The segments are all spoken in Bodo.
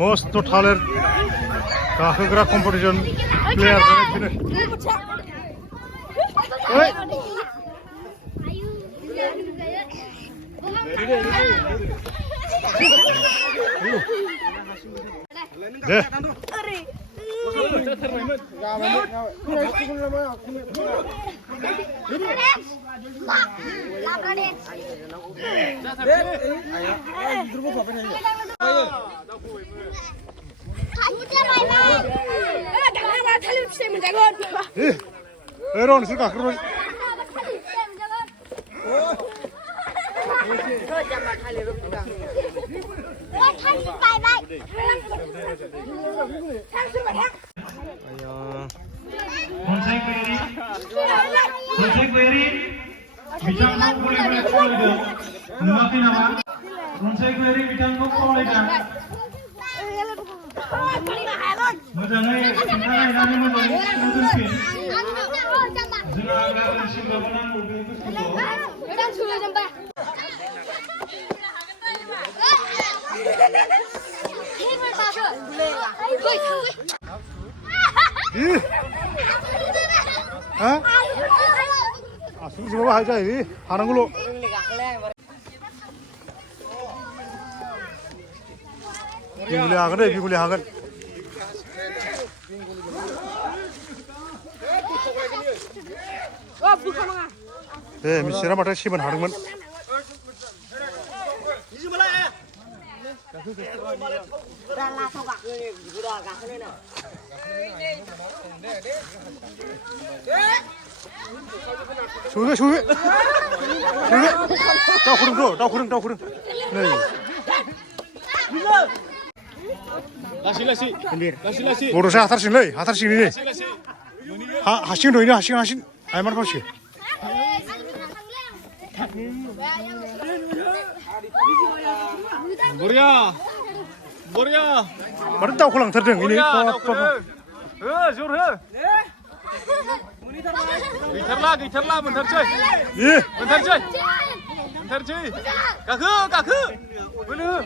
मस्त थालिर गाखोग्रा कम्पिटिसन प्लेयार दे Ron, suka kerja. Hah? Asal sih bawa aja ini, harang dulu. Pinggul akan deh, pinggul akan. Misirnya macam siapa harang man? Suwe. Tahu kurang. Nih. Lasi. Bodoh saya atar sini nih. Hasin doh ini hasin. Ayo mana kau sih? Boria. Baru tahu kurang terdeng ini. Jor. Gitarlah, bentar cuy. Kaku. Bener.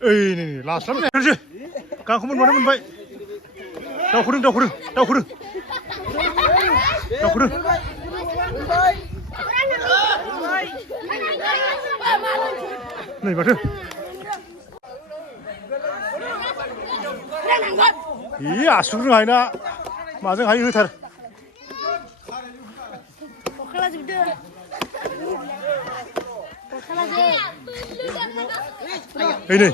Ini last one nih cuy. Kaku mana baik. Tahu kurang. Nih baru. Iya, suruh aja na, macam hari itu ter. Ini.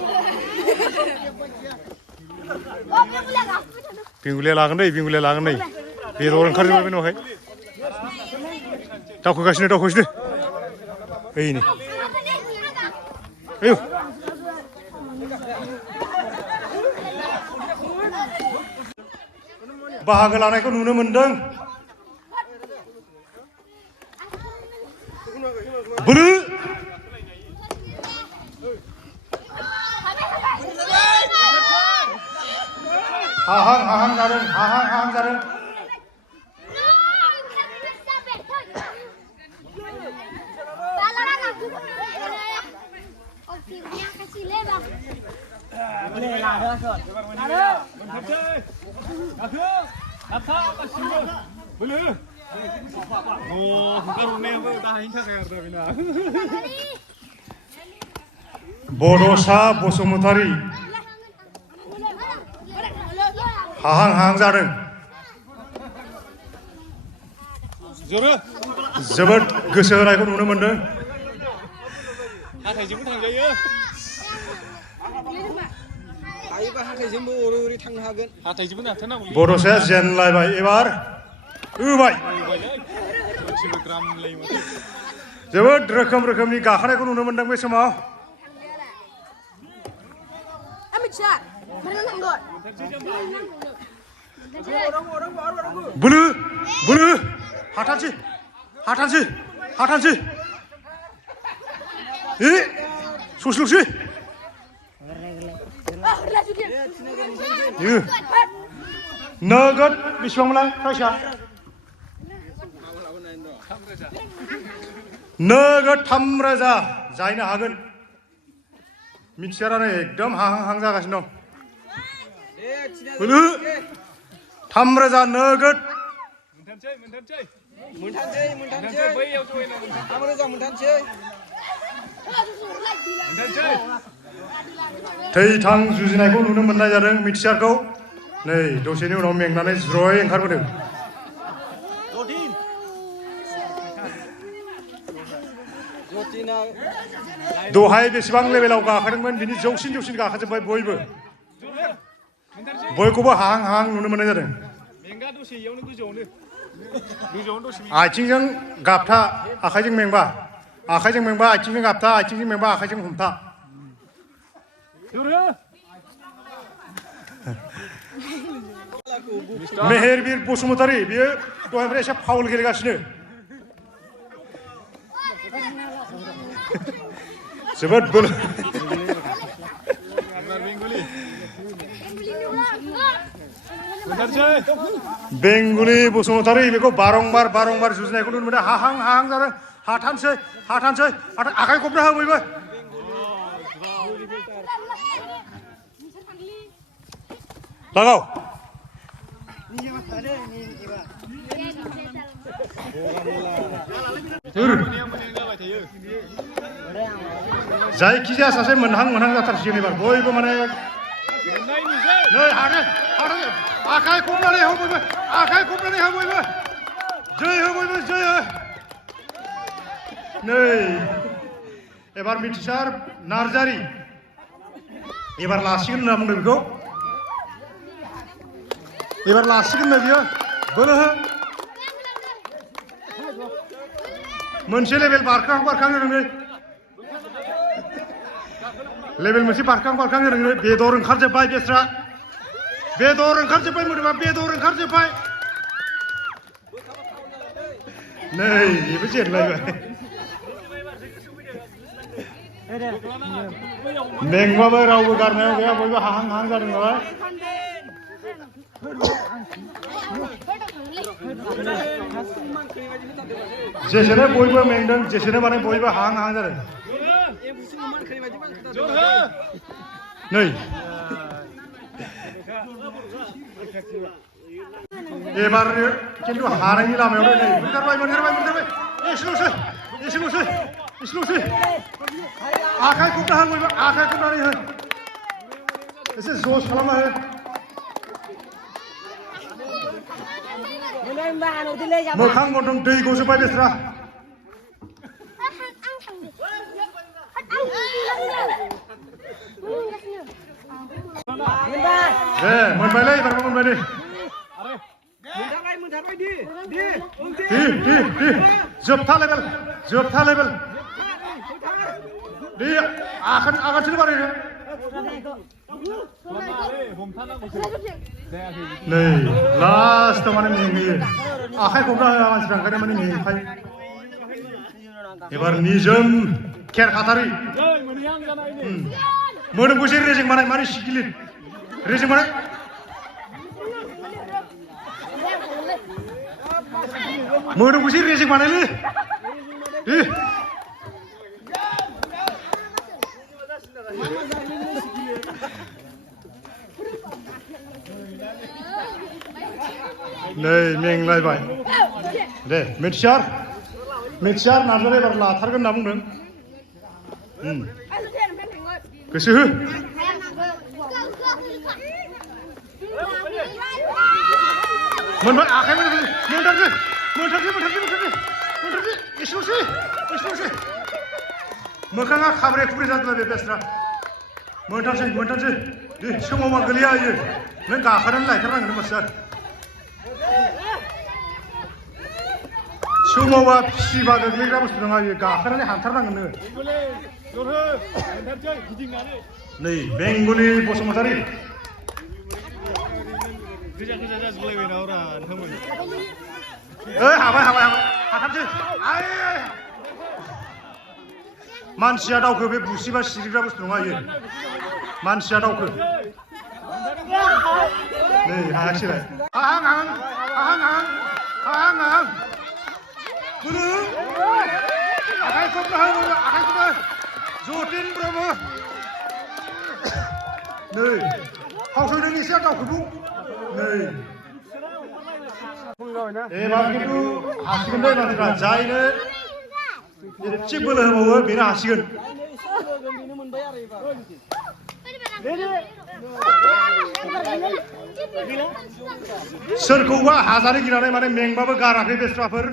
Pinggulnya lagan deh. Biar orang kerja lebih nohai. Tahu kasih nih. Ini. Ayo. Bahagia lainnya नुनो मोनदों. Bulu. Hahang jaring. Bodosa Bosumutari hahang जादों जोबोद गोसो होनायखौ नुनो मोनदों हाथायजोंबो थांजायो हायोबा हाथायजोंबो ओरै थांनो हागोन हाथायजोंबो नारथारनांगौ बड'साया जेनलायबाय एबार होबाय जोबोद रोखोमनि गाखोनायखौ नुनो मोनदों बे समाव Bulu, hatansi. Susul. Nugget, bismillah, Tasha. नोगोद 3,000 जायनो हागोन मिथियारानो एकदम हां जागासिनो दं बोलो 3,000 नोगोद मोनथानसै बैयाव जयना 3,000 मोनथानसै थैथां जुजिनायखौ नुनो मोननाय जादों मिथियारखौ नै दसेनि उनाव मेंनानै ज्रय ओंखारबोदों दहाय बेसेबां लेभेलाव गाखोदोंमोन बिनि जौसिन गाखोजोब्बाय बयखौबो हां नुनो मोननाय जादों आथिंजों गाबथा आखाइजों मेंबा आथिंजों गाबथा आथिंजों मेंबा आखाइजों हमथा मेहेरबीर बसुमतारी बियो दहायनिफ्राय एसे फाउल गेलेगासिनो जोबोद बोलो बेंगुलि बसुमतारी बेखौ बारंबार जुजिनायखौ नुनो मोनदों हाहां जादों हाथानसै आखाइ खबना हो बयबो लागाव जायखिजाया सासे मोनहां जाथारसिगोन एबार बयबो माने नै हादों आखाइ खबनानै हो बयबो जै हो बयबो जै हो नै एबार मिथिसार नार्जारि एबार लासिगोन होनना बुंदों बेखौ एबार लासिगोन नो बियो बोलो हो मोनसे लेभेल बारखां रोङै लेभेल मोनसे बारखां रोङै बेदर ओंखारजोब्बाय बेस्रा मोदोमा बेदर ओंखारजोब्बाय नै बेबो जेनलायबाय मेंबाबो रावबो गारनायाव गैया बयबो हाहां जादों नालाय जेसेनो बयबो मेंदों जेसेनो माने बयबो हाहां जादों नै एबार खिन्थु हानायनि लामायाव नै मोनगारबाय एसेल'सै आखाइ खबना हो बयबो आखाइ खबनानै हो एसे जस खालामना हो मोखां गन्थं दै गजोब्बाय बेस्रा दे मोनबायलै एबारबो मोनबाय दे जोबथा लेभेल दे आगानसेनो बारायनो नै लास्टआव माने मेंहोयो आखाइ खबना होआ मानसिफ्रा ओंखायनो माने मेंखायो एबार निजोम खेरखाथारि मोदोमखौ एसे रेजें बानाय माने सिगिलित रेजें बानाय मोदोमखौ एसे रेजें बानायलै नै मेंलायबाय दे मिथिसार नार्जारि एबार लाथारगोन होनना बुंदों गोसो हो मोनबाय आखाइ मोनथारसै एसेल'सै मोखाङा खाब्रे खुब्रे जाजोब्बाय बे बेस्रा मोनथारसै दे सोमावबा गोलैया इयो नों गाखोनानै लायथारनांगोन होमबासो सोमावबा फिसिबा गोग्लैग्रा बुस्थु नङा इयो गाखोनानै हानथारनांगोन नोङो नै बेंगुलि बसुमतारी हाबाय हाथारसै मानसिया दावखो बे बुसिबा सिरिग्रा बुस्थु नङा इयो मानसिया दावखो नै हायाखिसैलाय हाहां बोलो आखाइ खबना हो आखाइ खबना जतिन ब्रह्म नै फावसयदों एसे दावखौबो नै एबार खिन्थु हासिगोन दे मानसिफ्रा जायनो एसे बोलो होबावो बेनो हासिगोन सोरखौबा हाजारे गिनानै माने मेंबाबो गाराखै बेस्राफोर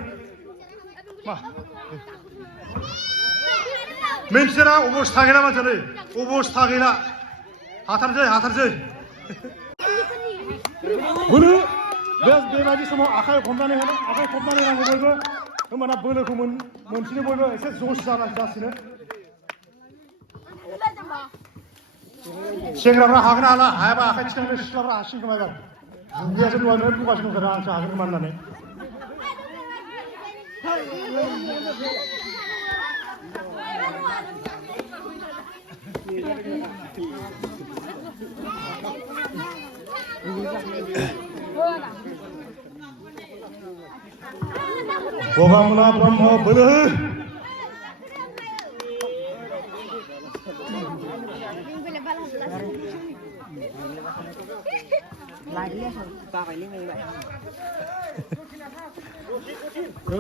मिन्थिना अबस्था गैला मानसियानो अबस्था गैला हाथारसै बोलो बेबायदि समाव आखाइ खबनानै नांगौ बयबो होमबाना बोलोखौ मोनसिनो बयबो एसे जस जासिनो सेंग्राफ्रा हागोन हाला हायाबा आखाइ थिखांनो सिख्लाफ्रा हासिगोन खोमा एबार दुब्लियासो दहायनो बुंगासिनो दंखायो आंसो हागोन खोमा होननानै गगामुला ब्रह्म बोलो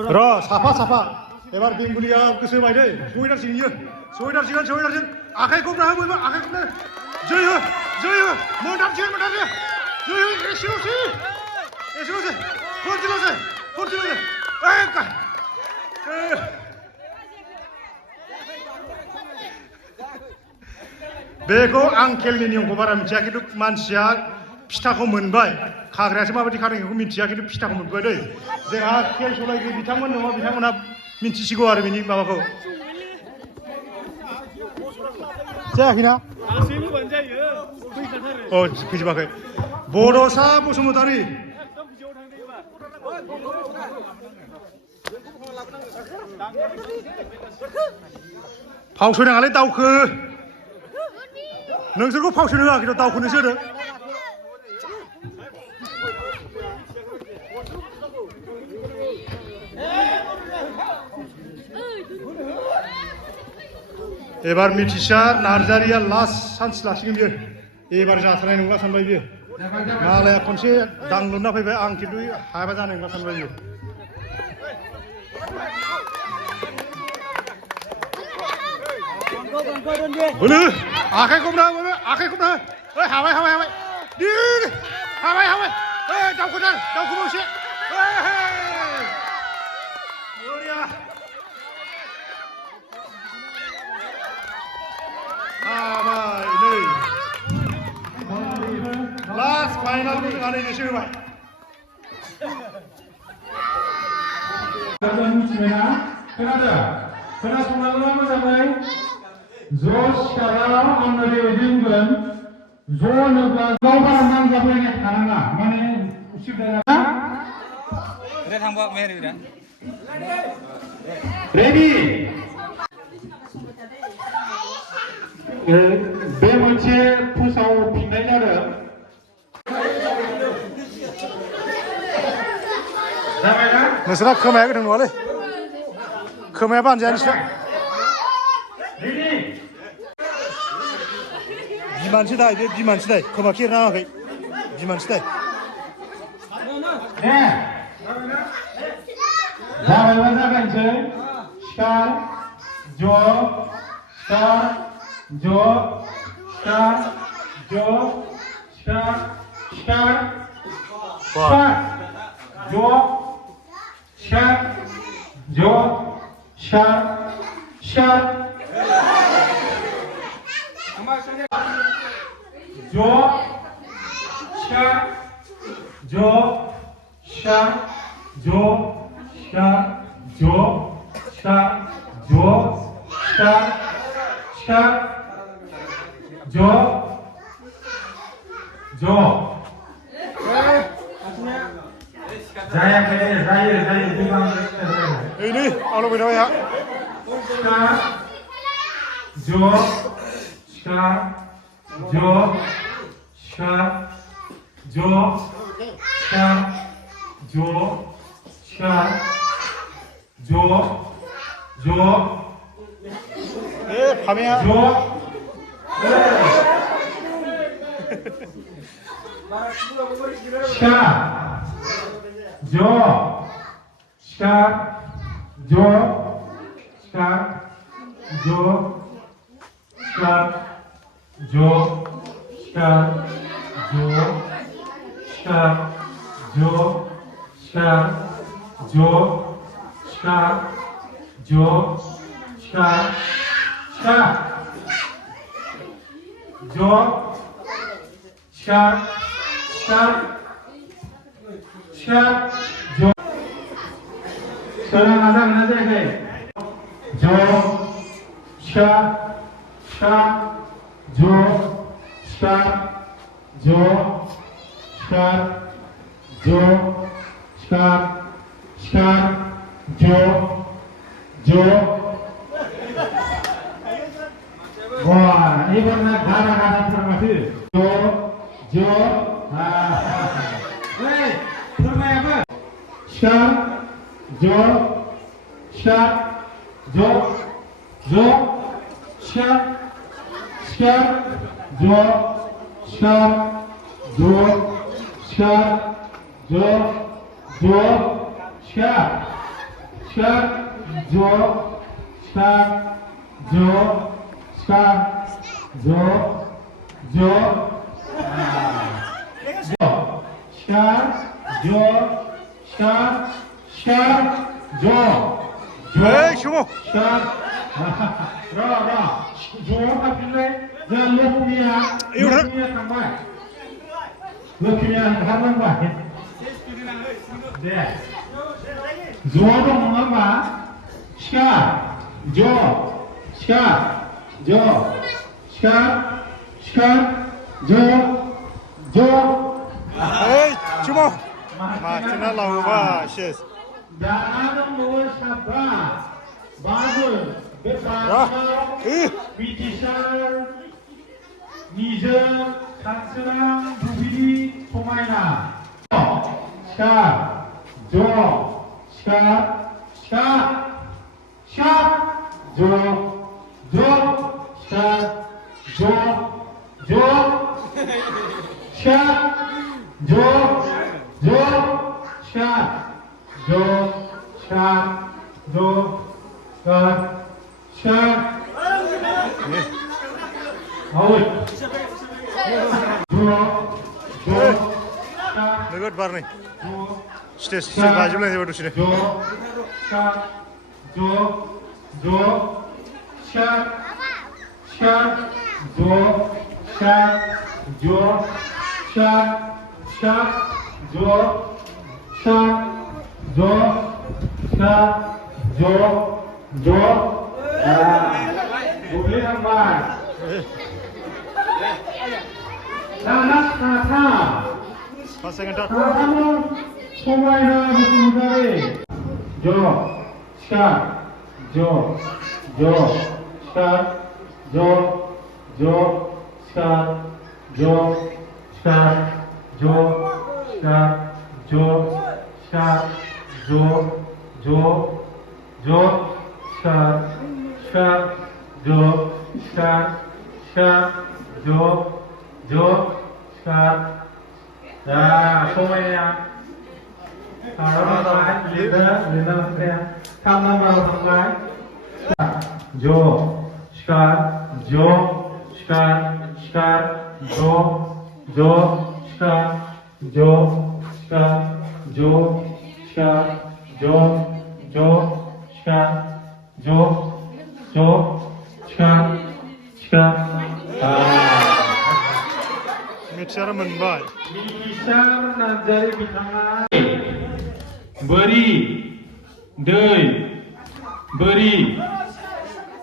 र साफा एबार बेंगुलिया गोसो होबाय दै सहैथारसिगोन आखाइ खबना हो बयबो आखाइ खबना जै हो मोनथारसिगोन जै हो एसेल'सै खनसेल'सै बेखौ आं खेलनि नियमखौ बारा मिथिया खिन्थु मानसिया फिथाखौ मोनबाय खाग्रायासो माबायदि खादों बेखौ मिथिया खिन्थु फिथाखौ मोनबाय दै जोंहा खेल सलायगिरि बिथांमोन दङ बिथांमोनहा मिथिसिगौ आरो बिनि माबाखौ जायाखैना अ फैजोबाखै बड'सा बसुमतारी फावसयनाङालै दावखो नोंसोरखौ फावसयनो होआखैथ' दावखोनोसो होदों एबार मिथिसार नार्जारिया लास्ट चान्स लासिगोन बियो एबार जाथारनाय नंला सानबाय बियो मालाया खनसे दांलुना फैबाय आं खिन्थु हायाबा जानाय नंला सानबाय बियो बोलो आखाइ खबना हाबाय दावखोबाव एसे हाबाय नै लास्ट फाइनालखौ जोंहा नैबेसो होबाय मिथिबायना खोनादों खोनासंनांगौना मोजाङै ज' सिखाराव आङो बेबायदि बुंगोन ज' होनोब्ला गाव बारा नांजाबलायनाय थानाङा माने उसुबिदा रेडि बे मोनसे फोसावफिननाय जादों नोंसोरा खोमाया गोथां नङालै खोमाया बानजाया नोंसोरा बिमानसो दाय बे बिमानसो दाय खोमा खेरना होआखै बिमानसो दाय जाबायबा जागायनोसै सिखार ज' सिखार ज' सिखार ज' सिखार सिखार सिखार ज' सिखार ज' सिखार सिखार ज' सिखार ज' सिखार ज' सिखार ज' सिखार ज' सिखार सिखार ज' जायाखै जायो नै आवलायबाय थाबाय हा सिखार ज' सिखार ज' सिखार ज' सिखार ज' सिखार 밤이야. Wah, ini benar gara-gara formasi. Hei, formasi apa? Shar, shar, shar, shar, shar, Hei, coba. Hei, coba. Macamnya lawa, shes. Jangan membawa sabar, bagus, besar, bijisan, nijem, sanserang, bubidi, pemaina. Skar, skar, skar, Dekat bar nih. Stage baju lah dekat sini. Boleh nampak. Nanas kata. Pasangan dah. Kamu pemaina berpengalaman. Skar, skar, Nah, semuanya. Kalau lina saya, kamu mau sampai. Skar, Bicara menbai. Bisa menajari bitangan. Beri, dei, beri,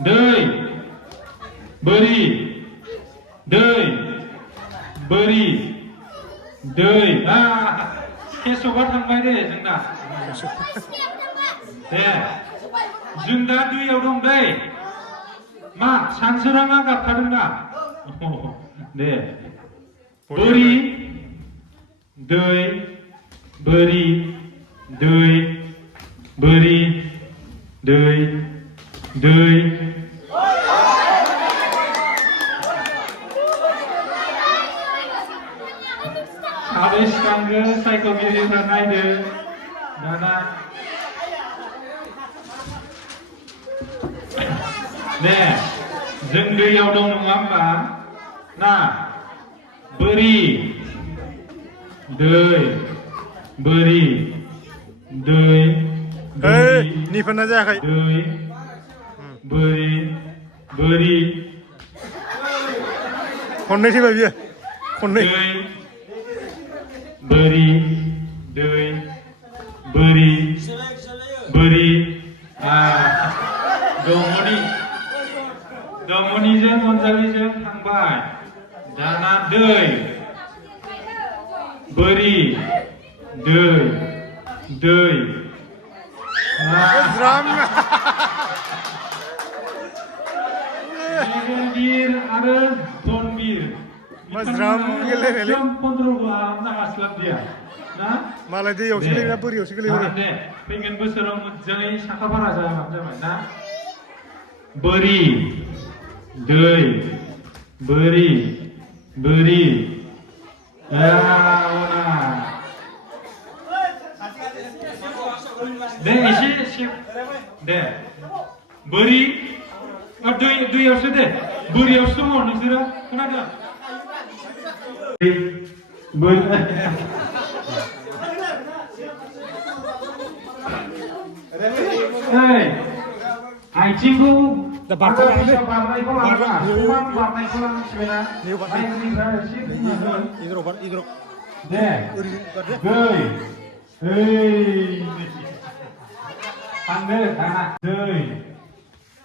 dei, beri, dei, beri, dei. Kesobat थांबाय दे जोंना. दे, जों दा दैयाव दं दै. मा सानसोराङा गाबथादोंना? दे. Beri, dei, beri, dei, beri, दै दै साबै सिखांगो सायख'गिरिफ्रा नायदो दाना दे जों दैयाव दं नङा होमबा ना बोरि दै बोरि दै निफोरना जायाखै दै बोरि बोरि खननै थैबाय बियो खननै दै बोरि दै बोरि बोरि दमनिजों अनजालिजों थांबाय दाना दै बोरि दै दै गिर आरो धनगिर ज्राम गेलेनायलै कन्ट्रलखौ खालामनो हास्लाबदिया ना मालाय दैयावसो गेलेग्रा बोरियावसो गेलेहरो दे फैगोन बोसोराव मोजाङै साखाफारा जाबाय ना बोरि दै बोरि बोरि दे एसे दे बोरि दैयावसो दे बोरियावसो दङ नोंसोरो खोनादों आथिंखौ बारनायखौ लानाङा समान बारनायखौ मिथिबायना दे थांदो दाना दै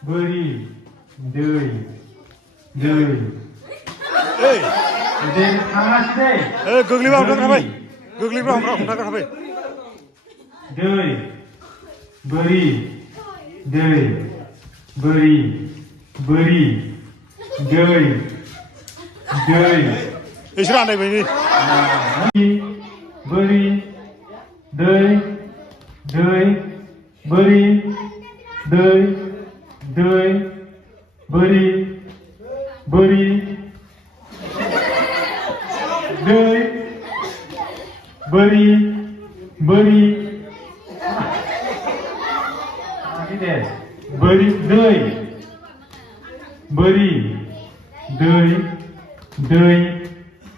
बोरि दै दै दे थाङासै दे गोग्लैबा हमथाग्रा गोग्लैबा हमथाग्रा थाबाय दै बोरि दै बोरि बोरि दै दै इसोर आन्दायबाय बोरि दै दै बोरि दै दै बोरि बोरि दै बोरि बोरि दे बोरि दै बोरि दै दै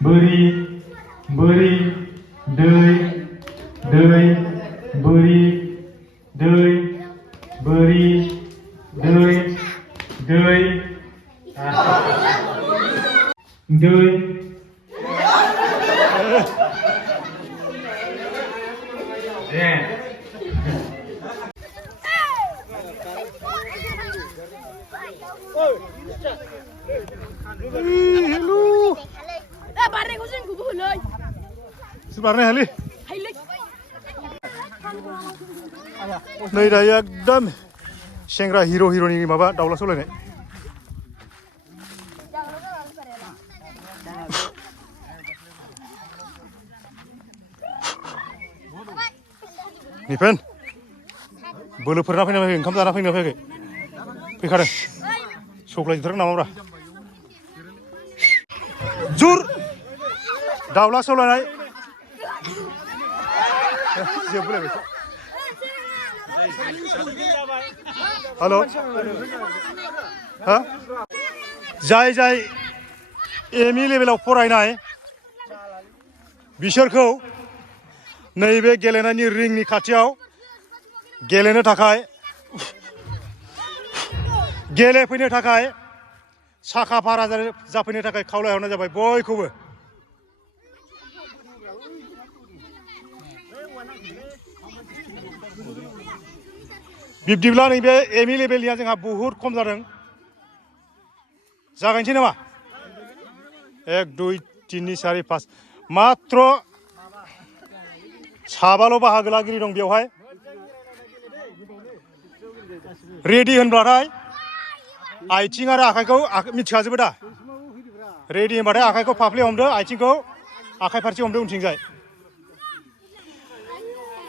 बोरि बोरि दै दै बोरि दै बोरि दै दै दै दे बारनाय हालि नै दायो एकदम सेंग्रा हिर'नि माबा दाउला सौलायनाय निफेन बोलोफोरना फैना फैयाखै ओंखाम जाना फैना फैयाखै फैखादों सौलायजोबथारगोन नामाब्रा जुर दाउला सौलायनाय हेलो जाय जाय एम इ लेभेलाव फरायनाय बिसोरखौ नैबे गेलेनायनि रिंनि खाथियाव गेलेनो थाखाय गेलेफैनो थाखाय साखा फारा जाफैनो थाखाय खावलायहरनाय जाबाय बयखौबो बिब्दिब्ला नैबे एम इ लेभेलनिया जोंहा बहुद खम जादों जागायनोसै नामा 1 2 3 4 5 मात्र साबाल' बाहागो लागिरि दं बेवहाय रेडि होनब्लाथाय आथिं आरो आखाइखौ मिथिखाजोबो दा रेडि होनबाथाय आखाइखौ फाफ्लियाव हमदो आथिंखौ आखाइ फारसे हमदो उनथिंजाय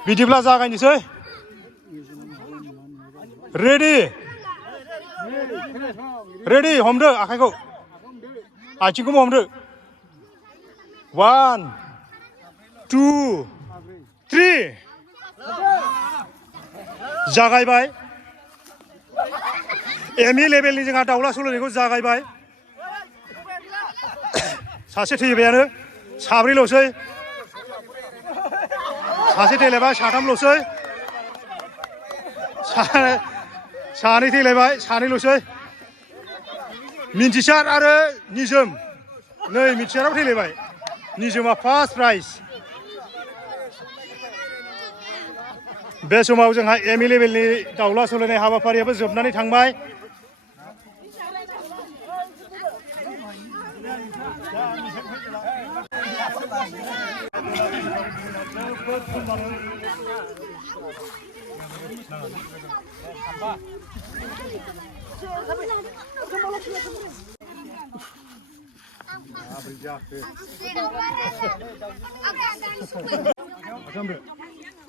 बिदिब्ला जागायनोसै रेडि रेडि हमदो आखाइखौ आथिंखौबो हमदो 1 2 3 जागायबाय एमइ लेभेलनि जोंहा दाउला सौलायनायखौ जागायबाय सासे थैबायानो साब्रैल'सै सासे थैलायबाय साथामल'सै सानै थैलायबाय सानैल'सै मिन्थिसार आरो निजोम नै मिन्थिसाराबो थैलायबाय निजोमा फार्स्ट प्राइज बे समाव जोंहा एमइ लेभेलनि दाउला सौलायनाय हाबाफारियाबो जोबनानै थांबाय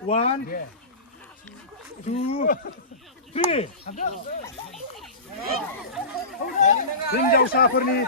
One, 2, 3 हिन्जावसाफोरनि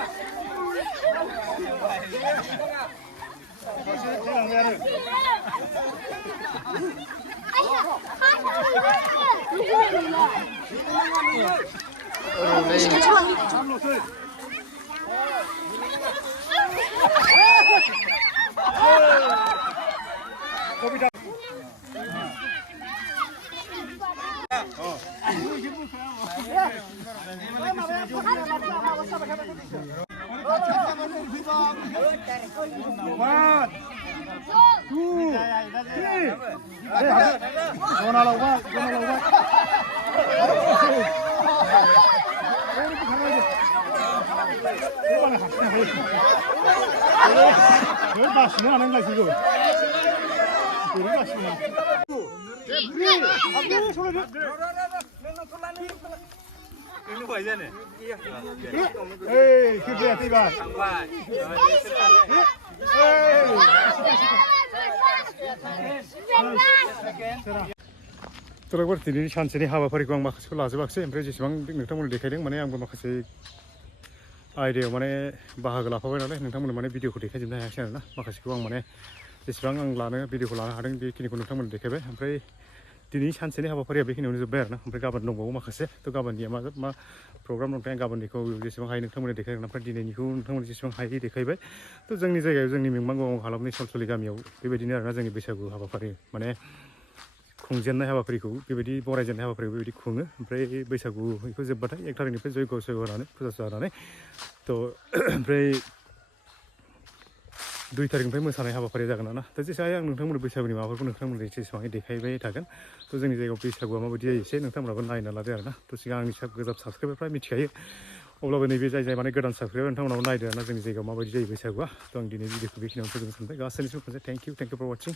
तोरागोर दिनैनि सानसेनि हाबाफारिखौ आं माखासेखौ लाजोबाखिसै ओमफ्राय जेसेबां नोंथांमोननो देखायदों माने आंबो माखासे आयदायाव माने बाहागो लाफाबाय नालाय नोंथांमोननो माने भिडिअखौ देखायजोबनो हायाखै आरोना माखासेखौ आं माने जेसेबां आं भिडिअखौ लानो हादों बेखिनिखौ नोंथांमोननो देखायबाय ओमफ्राय दिनैनि सानसेनि हाबाफारिया बेखिनियावनो जोब्बाय आरोना ओमफ्राय गाबोन दंबावो माखासे थ' गाबोननिया मा प्रग्राम दंथाय आं गाबोननिखौ जेसेबां हायो नोंथांमोननो देखायगोन ओमफ्राय दिनैनिखौ नोंथांमोन जेसेबां हायो देखायबाय थ' जोंनि जायगायाव जोंनि मिमांगाव हालामनि सलसलि गामियाव बेबायदिनो आरोना जोंनि बैसागु हाबाफारि माने खुंजेननाय हाबाफारिखौ बेबायदि बरायजेननाय हाबाफारिखौ बेबायदि खुङो ओमफ्राय बैसागु बेखौ जोब्बाथाय 1 थारिखनिफ्राय जयग' होनानै फुजा होनानै थ' ओमफ्राय 2 थारिखनिफ्राय मोसानाय हाबाफारि जागोन ना दा जेसे हायो आं नोंथांमोननो बैसागुनि माबाफोरखौ नोंथांमोननो जेसेबां देखायबाय थागोन थ' जोंनि जायगायाव बैसागुआ माबायदि जायो एसे नोंथांमोनाबो नायना लादो आरोना थ' सिगां आंनि गोजाम साबसक्राइबारफ्रा मिथिखायो अब्लाबो नैबे जाय माने गोदान साबसक्राइबार नोंथांमोनाबो नायदो आरोना जोंनि जायगायाव माबायदि जायो बैसागुआ थ' आं दिनै भिडिअखौ बेखिनियावनो फोजोबनो सानबाय गासैनिसिम खनसे थेंक इउ फर वाचिं